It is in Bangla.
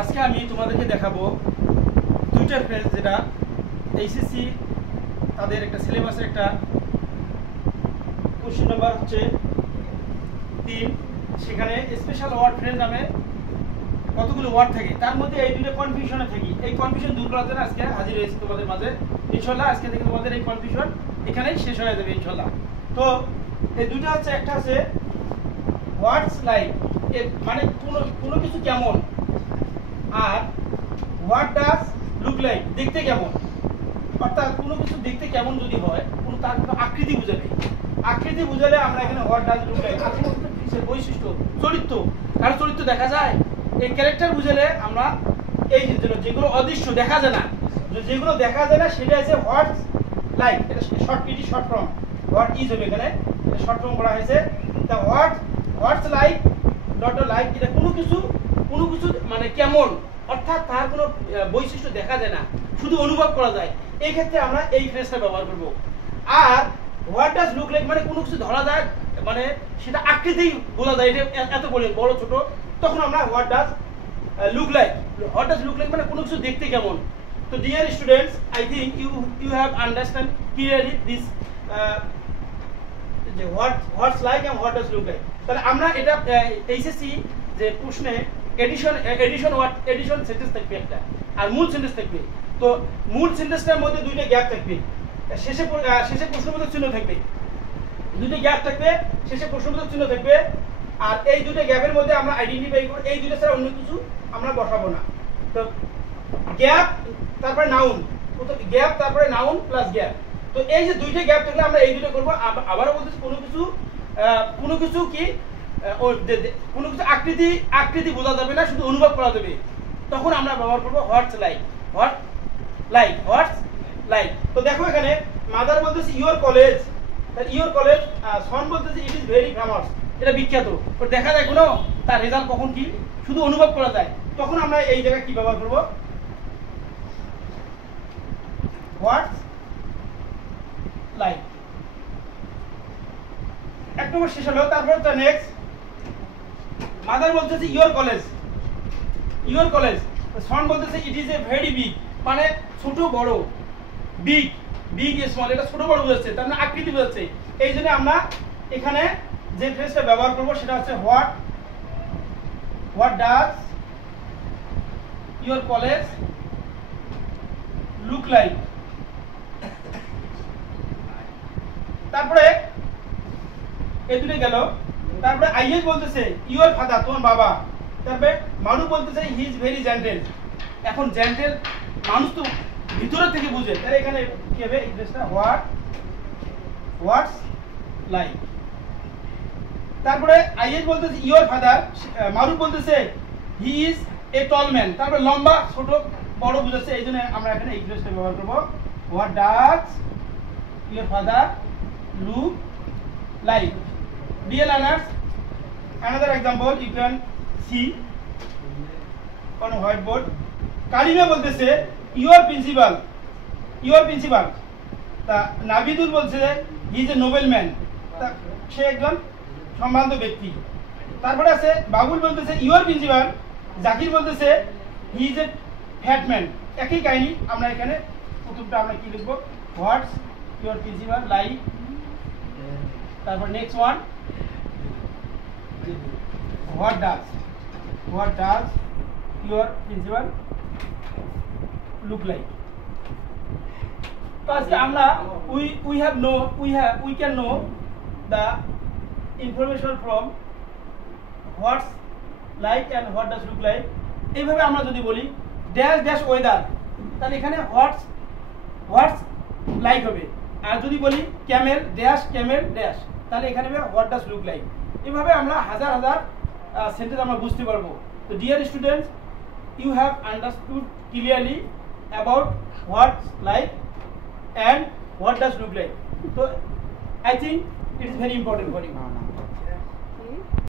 আজকে আমি তোমাদেরকে দেখাবো দুইটা ফ্রেজ, যেটা এইচএসসি তাদের একটা সিলেবাসের একটা কোশ্চেন নাম্বার হচ্ছে 3। সেখানে স্পেশাল ওয়ার্ড ফ্রেজ নামে কতগুলো ওয়ার্ড থাকে, তার মধ্যে এই দুটো কনফিউশনে থাকি। এই কনফিউশন দূর করার জন্য আজকে হাজির হয়েছি তোমাদের মাঝে। ইনশাল্লাহ আজকে থেকে তোমাদের এই কনফিউশন এখানেই শেষ হয়ে যাবে ইনশাল্লাহ। তো এই দুটো হচ্ছে, একটা হচ্ছে হোয়াটস লাইক, মানে কোনো কিছু কেমন, আর হোয়াট ডাজ লুক লাইক, দেখতে কেমন। অর্থাৎ কোনো কিছু দেখতে কেমন যদি হয়, তার কোনো আকৃতি বুঝাবে। আকৃতি বুঝালে আমরা এখানে হোয়াট ডাজ লুক লাইক, বৈশিষ্ট্য, চরিত্র, কারো চরিত্র দেখা যায়, এই ক্যারেক্টার বুঝালে আমরা এই যেগুলো অদৃশ্য দেখা যায় না, যেগুলো দেখা যায় না সেটা আছে হোয়াটস লাইক। এটা শর্ট ফর্ম, হোয়াট ইজ হবে এখানে শর্ট ফর্ম করা হয়েছে। তা হোয়াটস লাইক ডট লাইক, এটা কোনো কিছু মানে কেমন, অর্থাৎ তার কোনো বৈশিষ্ট্য দেখা যায় না, শুধু অনুভব করা যায়। এই ক্ষেত্রে আমরা এই ফ্রেজটা ব্যবহার করব। আর হোয়াট ডাজ লুক লাইক, মানে কোনো কিছু ধরা যায়, মানে সেটা আকৃতি বোঝা যায়, এটা এত বড় ছোট, তখন আমরা what does look like. What does look like মানে কোনো কিছু দেখতে কেমন। তো dear students, I think you have understand clearly this যে what's like and what does look like. তাহলে আমরা এটা এইচএসসি যে প্রশ্নে এডিশন সেন্টেন্স থাকবে একটা, আর মূল সেন্টেন্স থাকবে। তো মূল সেন্টেন্সটার মধ্যে দুইটা গ্যাপ থাকবে, শেষে প্রশ্নবোধক চিহ্ন থাকবে, দুইটা গ্যাপ থাকবে, শেষে প্রশ্নবোধক চিহ্ন থাকবে। আর এই দুটো গ্যাপের মধ্যে আমরা আইডেন্টিফাই করব, এই দুটো ছাড়া অন্য কিছু আমরা বসাবো না। তো গ্যাপ তারপরে নাউন, গ্যাপ তারপরে নাউন প্লাস গ্যাপ। তো এই যে দুইটা গ্যাপ থাকলে আমরা এই দুটো করবো। আবারও বলতেছি, কোনো কিছু কি কোনো কিছু আকৃতি বোঝা যাবে না, শুধু অনুভব করা যাবে, তখন আমরা ব্যবহার করবো হোয়াটস লাইক। হোয়াটস লাইক। তো দেখো এখানে মাদার বলতেছে ইওর কলেজ, সন বলতেছে ইট ইজ ভেরি ফেমাস, এটা বিখ্যাত। তো দেখা যায় কোনো তার রেজাল্ট কখন কি শুধু অনুভব করা যায়, তখন আমরা এই জায়গায় কি ব্যবহার করবো, হোয়াটস লাইক। এক নম্বর শেষ হলো। তারপর নেক্সট, মাদার বলতেছে ইওর কলেজ, সন বলতেছে it is a very big, মানে ছোট বড়, বিগ স্মল, এটা ছোট বড় বোঝাচ্ছে, তার মানে আকৃতি বোঝাচ্ছে। এই জন্য আমরা এখানে যে ফ্রেজটা ব্যবহার করব সেটা হচ্ছে what does your college look like. তারপরে এই দুটো গেল। তারপরে আইএস বলতেছে ইওর ফাদার, তোমার বাবা। তারপরে মানু বলতেছে হি ইজ ভেরি জেন্টেল। এখন জেন্টেল মানুষ তো ভিতরে থেকে বুঝে, তাহলে এখানে কি হবে, এই ফ্রেজটা হোয়াটস লাইক। তারপরে আইএস বলতেছে ইওর ফাদার, মারুফ বলতেছে he is a tall man. তারপরে লম্বা ছোট বড় বুঝাচ্ছে, এই জন্য আমরা এখানে এই ফ্রেজটা ব্যবহার করবো, what does your father look like. Dear learners, another example you can see on a whiteboard. কালিমা বলতেছে your principal। তা নাবিদুল বলছে he is a nobleman, তা সে একজন সম্মানিত ব্যক্তি। তারপরে আছে বাবুল বলতেছে your principal, জাকির বলতেছে he is a fat man। একই কাহিনী, আমরা এখানে প্রথমটা আমরা কি লিখবো, হোয়াটস your principal like। তারপর next one, what does your principal look like। তো আজকে আমরা we can know the information from what's like and what does look like। এইভাবে আমরা যদি বলি ড্যাশ ওয়েদার, তাহলে এখানে হোয়াটস লাইক হবে। আর যদি বলি ক্যামেল ড্যাশ, তাহলে এখানে হবে হোয়াট ডাজ লুক লাইক। এভাবে আমরা হাজার সেন্টেন্স আমরা বুঝতে পারবো। তো dear students, you have understood clearly about what's like and what does look like. তো I think it is very important for you.